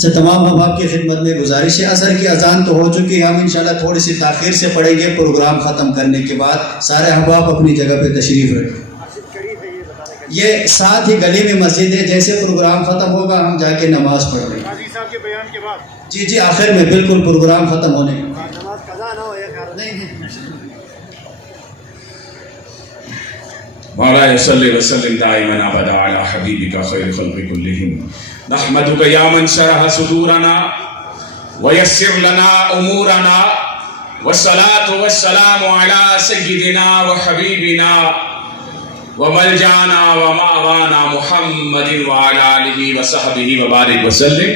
اچھا، تمام ہم آپ کی خدمت میں گزارش ہے، عصر کی اذان تو ہو چکی ہے، ہم انشاءاللہ تھوڑی سی تاخیر سے پڑھیں گے پروگرام ختم کرنے کے بعد۔ سارے احباب اپنی جگہ پہ تشریف رکھیں۔ یہ ساتھ ہی گلی میں مسجد ہے، جیسے پروگرام ختم ہوگا ہم جا کے نماز پڑھ رہے ہیں۔ قاضی صاحب کے بیان کے بعد جی آخر میں بالکل پروگرام ختم ہونے کے بعد۔ نماز قضا نہ ہو مولاي صل وسلم دائما ابدا على حبيبك خير خلق كلهم نحمدك يا من شرح صدورنا ويسر لنا امورنا والصلاه والسلام على سيدنا وحبيبنا وملجانا ومأوانا محمد وعلى اله وصحبه وبارك وسلم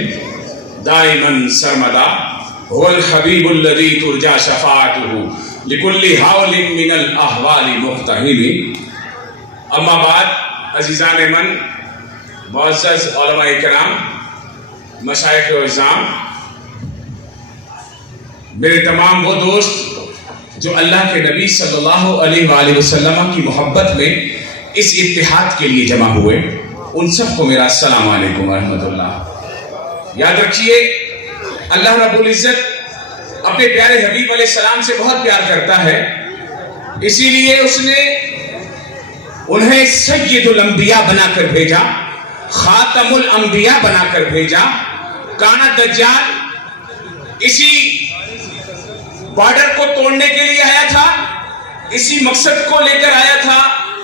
دائما سرمدا هو الحبيب الذي ترجى شفاعته لكل حول من الاحوال مقتحم۔ اما بعد، عزیزان من، معزز علماء کرام، مشائخ و اعظام، میرے تمام وہ دوست جو اللہ کے نبی صلی اللہ علیہ وآلہ وسلم کی محبت میں اس اتحاد کے لیے جمع ہوئے، ان سب کو میرا السلام علیکم ورحمۃ اللہ۔ یاد رکھیے، اللہ رب العزت اپنے پیارے حبیب علیہ السلام سے بہت پیار کرتا ہے، اسی لیے اس نے انہیں سید الانبیاء بنا کر بھیجا، خاتم الانبیاء بنا کر بھیجا۔ کانا دجال اسی بارڈر کو توڑنے کے لیے آیا تھا، اسی مقصد کو لے کر آیا تھا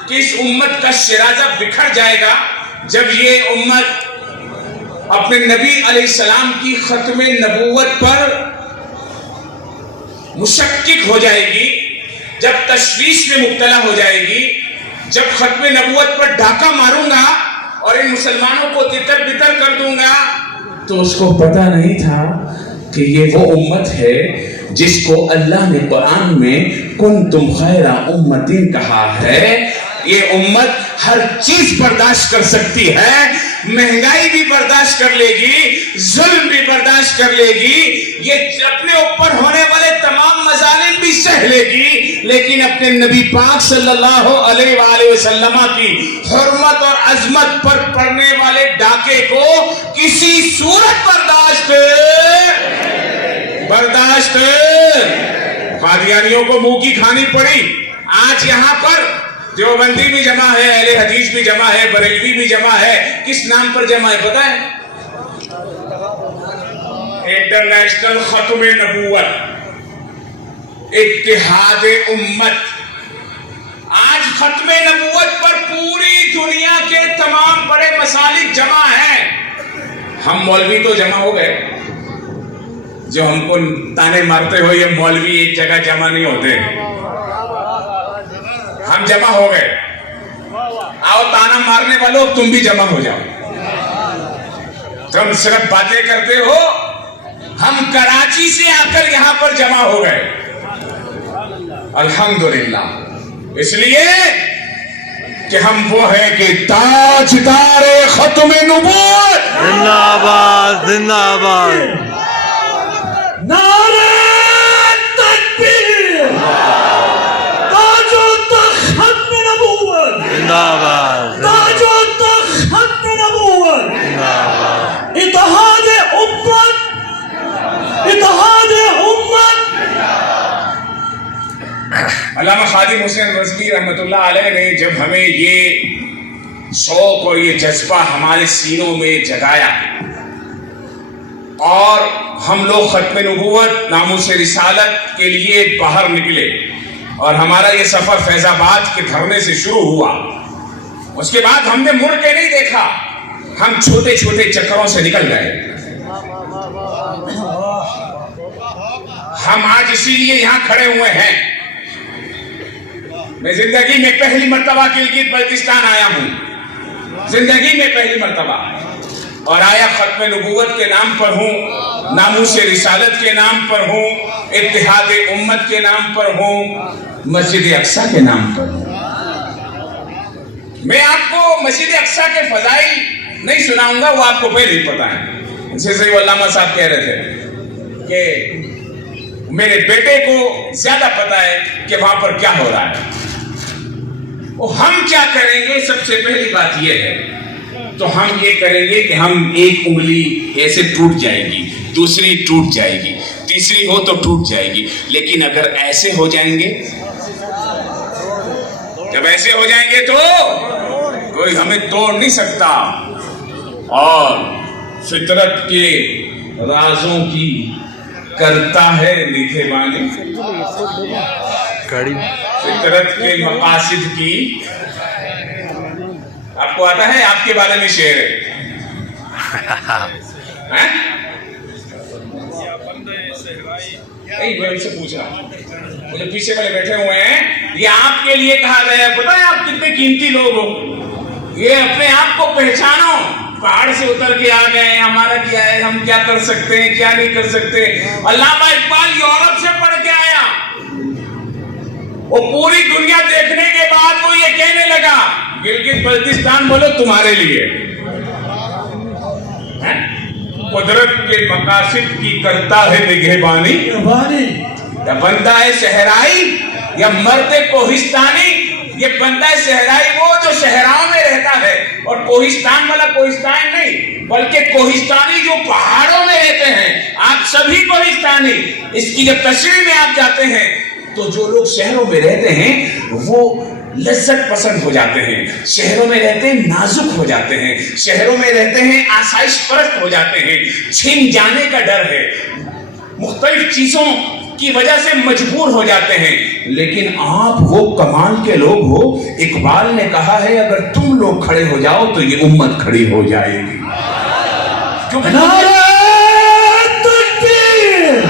کہ اس امت کا شرازہ بکھر جائے گا جب یہ امت اپنے نبی علیہ السلام کی ختم نبوت پر مشکک ہو جائے گی، جب تشویش میں مبتلا ہو جائے گی، جب ختم نبوت پر ڈاکہ ماروں گا اور ان مسلمانوں کو تتر بتر کر دوں گا۔ تو اس کو پتا نہیں تھا کہ یہ وہ امت ہے جس کو اللہ نے قرآن میں کنتم خیر امت کہا ہے۔ یہ امت ہر چیز برداشت کر سکتی ہے، مہنگائی بھی برداشت کر لے گی، ظلم بھی برداشت کر لے گی، یہ اپنے اوپر ہونے والے تمام مظالم بھی سہ لے گی، لیکن اپنے نبی پاک صلی اللہ علیہ وآلہ وسلم کی حرمت اور عظمت پر پڑنے والے ڈاکے کو کسی صورت برداشت قادیانیوں کو منہ کی کھانی پڑی۔ آج یہاں پر دیوبندی بھی جمع ہے، اہل حدیث بھی جمع ہے، بریلوی بھی جمع ہے، کس نام پر جمع ہے پتہ ہے؟ انٹرنیشنل ختم نبوت، اتحاد امت۔ آج ختم نبوت پر پوری دنیا کے تمام بڑے مسالک جمع ہیں۔ ہم مولوی تو جمع ہو گئے، جو ہم کو تانے مارتے ہو یہ مولوی ایک جگہ جمع نہیں ہوتے، ہم جمع ہو گئے۔ آؤ تانا مارنے والوں تم بھی جمع ہو جاؤ، تم صرف باتیں کرتے ہو، ہم کراچی سے آ کر یہاں پر جمع ہو گئے، الحمدللہ، اس لیے کہ ہم وہ ہیں کہ تاجدار ختم نبوت، زندہ آباد زندہ آباد، نعرہ تکبیر، تاج و تخت ختم نبوت، زندہ آباد، تاج و تخت ختم نبوت، زندہ آباد، اتحاد امت، اتحاد امت۔ علامہ خادم حسین رضوی رحمۃ اللہ علیہ نے جب ہمیں یہ شوق اور یہ جذبہ ہمارے سینوں میں جگایا اور ہم لوگ ختم نبوت ناموس رسالت کے لیے باہر نکلے اور ہمارا یہ سفر فیض آباد کے دھرنے سے شروع ہوا، اس کے بعد ہم نے مڑ کے نہیں دیکھا، ہم چھوٹے چھوٹے چکروں سے نکل گئے۔ ہم آج اسی لیے یہاں کھڑے ہوئے ہیں۔ میں زندگی میں پہلی مرتبہ گلگت بلتستان آیا ہوں، زندگی میں پہلی مرتبہ، اور آیا ختم نبوت کے نام پر ہوں، ناموس رسالت کے نام پر ہوں، اتحاد امت کے نام پر ہوں، مسجد اقصیٰ کے نام پر ہوں۔ میں آپ کو مسجد اقصیٰ کے فضائل نہیں سناؤں گا، وہ آپ کو پہلے ہی پتا ہے۔ جیسے وہ علامہ صاحب کہہ رہے تھے کہ میرے بیٹے کو زیادہ پتا ہے کہ وہاں پر کیا ہو رہا ہے۔ ہم کیا کریں گے؟ سب سے پہلی بات یہ ہے تو ہم یہ کریں گے کہ ہم ایک انگلی ایسے ٹوٹ جائے گی، دوسری ٹوٹ جائے گی، تیسری ہو تو ٹوٹ جائے گی، لیکن اگر ایسے ہو جائیں گے، جب ایسے ہو جائیں گے تو کوئی ہمیں توڑ نہیں سکتا. اور فطرت کے رازوں کی کرتا ہے نگہبانی، فطرت کے مقاصد کی. آپ کو آتا ہے؟ آپ کے بارے میں شعر ہے. میں ان سے پوچھ رہا ہوں، مجھے پیچھے والے بیٹھے ہوئے ہیں، یہ آپ کے لیے کہا گیا ہے. پتہ ہے آپ کتنے قیمتی لوگ ہو، یہ اپنے آپ کو پہچانو. پہاڑ سے اتر کے آ گئے، ہمارا کیا ہے، ہم کیا کر سکتے ہیں، کیا نہیں کر سکتے. علامہ اقبال یورپ سے پڑھ کے آیا، وہ پوری دنیا دیکھنے کے بعد وہ یہ کہنے لگا گلگت بلتستان بولو تمہارے لیے. قدرت کے مقاصد کی کرتا ہے نگہبانی، یا بندہ ہے صحرائی یا مرد کوہستانی. یہ بندہ صحرائی وہ جو صحراؤں میں رہتا ہے، اور کوہستان والا کوہستان نہیں بلکہ کوہستانی جو پہاڑوں میں رہتے ہیں. آپ سبھی کوہستانی. اس کی جب تشریح میں آپ جاتے ہیں تو جو لوگ شہروں میں رہتے ہیں وہ لذت پسند ہو جاتے ہیں، شہروں میں رہتے ہیں نازک ہو جاتے ہیں، شہروں میں رہتے ہیں آسائش پرست ہو جاتے ہیں، چھن جانے کا ڈر ہے، مختلف چیزوں کی وجہ سے مجبور ہو جاتے ہیں. لیکن آپ وہ کمال کے لوگ ہو. اقبال نے کہا ہے اگر تم لوگ کھڑے ہو جاؤ تو یہ امت کھڑی ہو جائے گی. کیونکہ نعرہ تکبیر،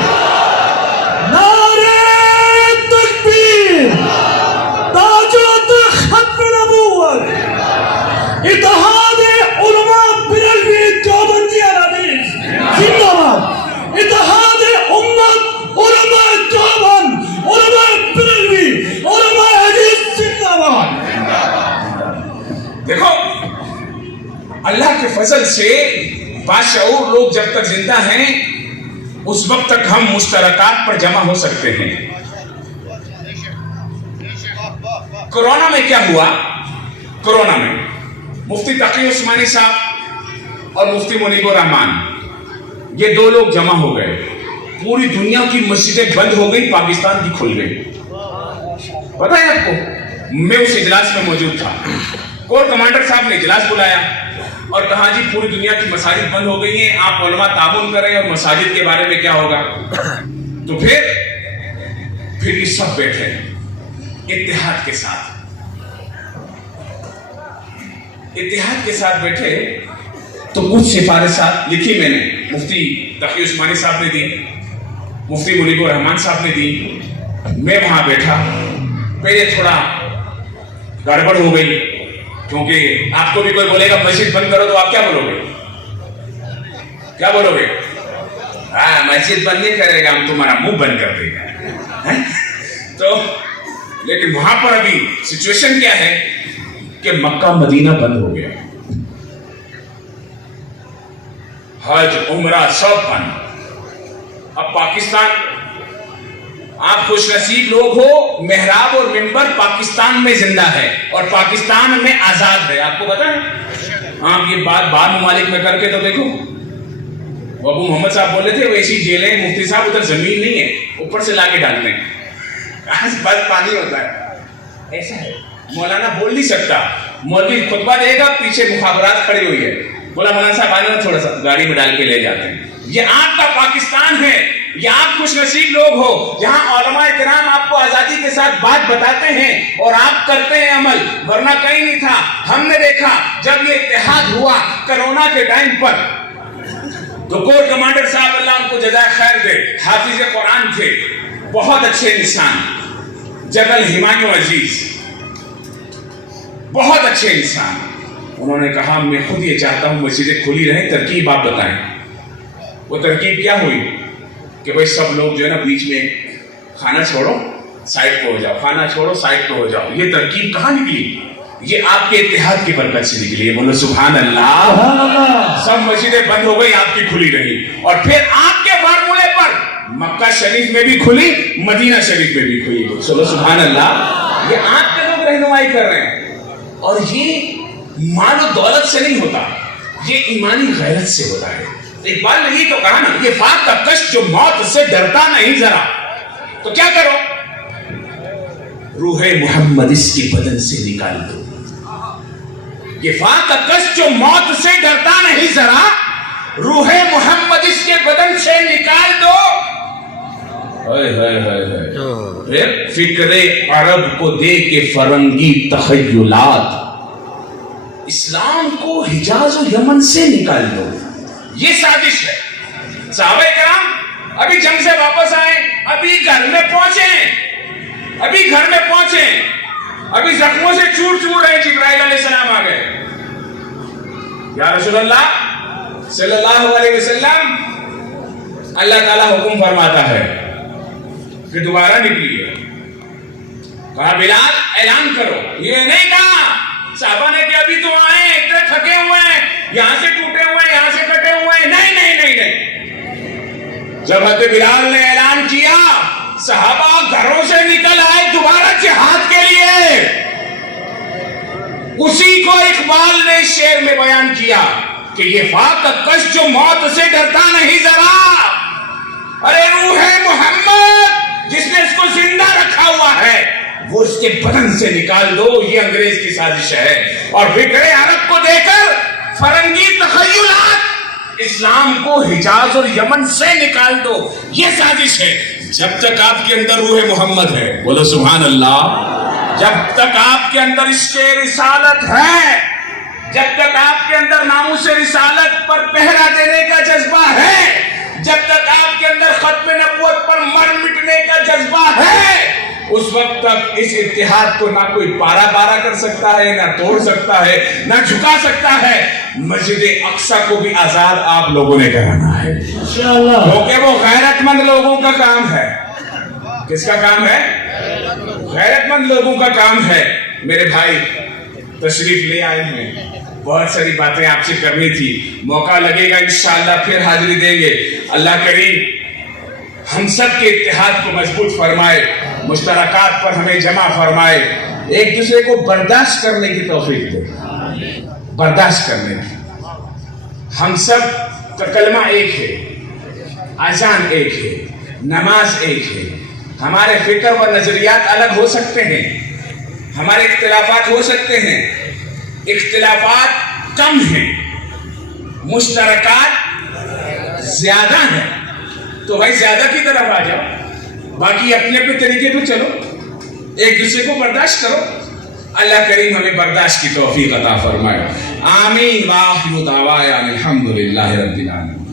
نعرہ تکبیر، تاج و تخت ختم نبوت، اتحاد علماء بریلوی دیوبندیہ حدیث زندہ باد. اتحاد امت علماء دیوبند، علماء بریلوی، علماء حدیث زندہ باد. دیکھو اللہ کے فضل سے باشعور لوگ جب تک زندہ ہیں اس وقت تک ہم مشترکات پر جمع ہو سکتے ہیں. کورونا میں کیا ہوا؟ کورونا میں مفتی تقی عثمانی صاحب اور مفتی منیب الرحمان یہ دو لوگ جمع ہو گئے. پوری دنیا کی مسجدیں بند ہو گئی، پاکستان کی کھل گئی. پتہ ہے آپ کو، میں اس اجلاس میں موجود تھا. کور کمانڈر صاحب نے اجلاس بلایا اور کہا جی پوری دنیا کی مساجد بند ہو گئی ہیں، آپ علماء تعاون کریں اور مساجد کے بارے میں کیا ہوگا. تو پھر یہ سب بیٹھے اتحاد کے ساتھ بیٹھے تو کچھ سفارشات لکھی میں نے، مفتی تقی عثمانی صاحب نے دی، مفتی منیب الرحمان صاحب نے دی. میں وہاں بیٹھا، پہلے تھوڑا گڑبڑ ہو گئی کیونکہ آپ کو بھی کوئی بولے گا مسجد بند کرو تو آپ کیا بولو گے؟ کیا بولو گے؟ ہاں مسجد بند نہیں کرے گا، ہم تمہارا منہ بند کر دے گا. تو لیکن وہاں پر ابھی سچویشن کیا ہے کہ مکہ مدینہ بند ہو گیا، حج عمرہ سب بند. اب پاکستان، آپ خوش نصیب لوگ ہو، محراب اور منبر پاکستان میں زندہ ہے اور پاکستان میں آزاد ہے. آپ کو پتا ہے؟ آپ یہ بات باہر ممالک میں کر کے تو دیکھو. ابو محمد صاحب بولے تھے ویسی جیلیں مفتی صاحب ادھر زمین نہیں ہے، اوپر سے لا کے ڈالتے ہیں، بس پانی ہوتا ہے. ایسا ہے، مولانا بول نہیں سکتا، مولوی خطبہ دے گا، پیچھے مخابرات کھڑی ہوئی ہے، بولا مولانا صاحب آنے میں تھوڑا سا گاڑی میں ڈال کے لے جاتے ہیں. یہ آپ کا پاکستان ہے، یہ آپ خوش نصیب لوگ ہو جہاں علماء کرام آپ کو آزادی کے ساتھ بات بتاتے ہیں اور آپ کرتے ہیں عمل، ورنہ کہیں نہیں تھا. ہم نے دیکھا جب یہ اتحاد ہوا کرونا کے ٹائم پر تو کور کمانڈر صاحب اللہ ان کو جزائے خیر دے، حافظ قرآن تھے، بہت اچھے انسان، جبل ہمایوں عزیز، بہت اچھے انسان. انہوں نے کہا میں خود یہ چاہتا ہوں مسجدیں کھلی رہیں، ترکیب آپ بتائیں. وہ ترکیب کیا ہوئی کہ بھائی سب لوگ جو ہے نا بیچ میں کھانا چھوڑو سائڈ پہ ہو جاؤ، کھانا چھوڑو سائڈ پہ ہو جاؤ. یہ ترکیب کہاں نکلی؟ یہ آپ کے اتحاد کی برکت سے نکلی ہے. بولو سبحان اللہ. سب مسجدیں بند ہو گئی، آپ کی کھلی رہی، اور پھر آپ کے فارمولے پر مکہ شریف میں بھی کھلی، مدینہ شریف میں بھی کھلی. چلو سبحان اللہ. یہ آپ کے لوگ رہنمائی کر رہے ہیں اور یہ مال و دولت سے نہیں ہوتا, یہ ایمانی غیرت سے ہوتا ہے. اقبال نے یہ تو کہا نا, یہ فاق کا کش جو موت سے ڈرتا نہیں ذرا, تو کیا کرو, روح محمد اس کے بدن سے نکال دو. یہ فاق کا کش جو موت سے ڈرتا نہیں ذرا, روح محمد اس کے بدن سے نکال دو. پھر فکر عرب کو دے کے فرنگی تخیلات, اسلام کو حجاز و یمن سے نکال دو. یہ سازش ہے. صحابہ کرام ابھی جنگ سے واپس آئے, ابھی گھر میں پہنچے, ابھی زخموں سے چور رہے, جبرائیل علیہ السلام آ گئے. یا رسول اللہ صلی اللہ علیہ وسلم, اللہ تعالیٰ حکم فرماتا ہے کہ دوبارہ نکلیے. کہا بلال اعلان کرو. یہ نہیں کہا صحابہ نے کہ ابھی تو آئے, اتنے تھکے ہوئے ہیں, یہاں سے ٹوٹے ہوئے ہیں, یہاں سے کٹے ہوئے ہیں. نہیں. جب حضرت بلال نے اعلان کیا, صحابہ گھروں سے نکل آئے دوبارہ جہاد کے لیے. اسی کو اقبال نے شعر میں بیان کیا کہ یہ فاق کا کش جو موت سے ڈرتا نہیں ذرا, ارے روح محمد جس نے اس کو زندہ رکھا ہوا ہے وہ اس کے بدن سے نکال دو. یہ انگریز کی سازش ہے. اور فکر عرب کو دے کر فرنگی تخیلات, اسلام کو حجاز اور یمن سے نکال دو. یہ سازش ہے. جب تک آپ کے اندر روح محمد ہے, بولو سبحان اللہ, جب تک آپ کے اندر عشق رسالت ہے, جب تک آپ کے اندر ناموس رسالت پر پہرا دینے کا جذبہ ہے, جب تک آپ کے اندر ختم نبوت پر مر مٹنے کا جذبہ ہے, اس وقت تک اس اتحاد کو نہ کوئی پارا کر سکتا ہے, نہ توڑ سکتا ہے, نہ جھکا سکتا ہے. مسجد اقصی کو بھی آزاد آپ لوگوں نے کرانا ہے, کیونکہ وہ غیرت مند لوگوں کا کام ہے. کس کا کام ہے؟ غیرت مند لوگوں کا کام ہے. میرے بھائی تشریف لے آئے ہیں, بہت ساری باتیں آپ سے کرنی تھی, موقع لگے گا انشاءاللہ پھر حاضری دیں گے. اللہ کریم ہم سب کے اتحاد کو مضبوط فرمائے, مشترکات پر ہمیں جمع فرمائے, ایک دوسرے کو برداشت کرنے کی توفیق دے, برداشت کرنے کی. ہم سب کا کلمہ ایک ہے, اذان ایک ہے, نماز ایک ہے. ہمارے فکر و نظریات الگ ہو سکتے ہیں, ہمارے اختلافات ہو سکتے ہیں, اختلافات کم ہیں, مشترکات زیادہ ہیں. تو بھائی زیادہ کی طرف آ جاؤ, باقی اپنے اپنے طریقے پہ چلو, ایک دوسرے کو برداشت کرو. اللہ کریم ہمیں برداشت کی توفیق عطا فرمائے. آمین. وآخر دعوانا الحمدللہ رب العالمین.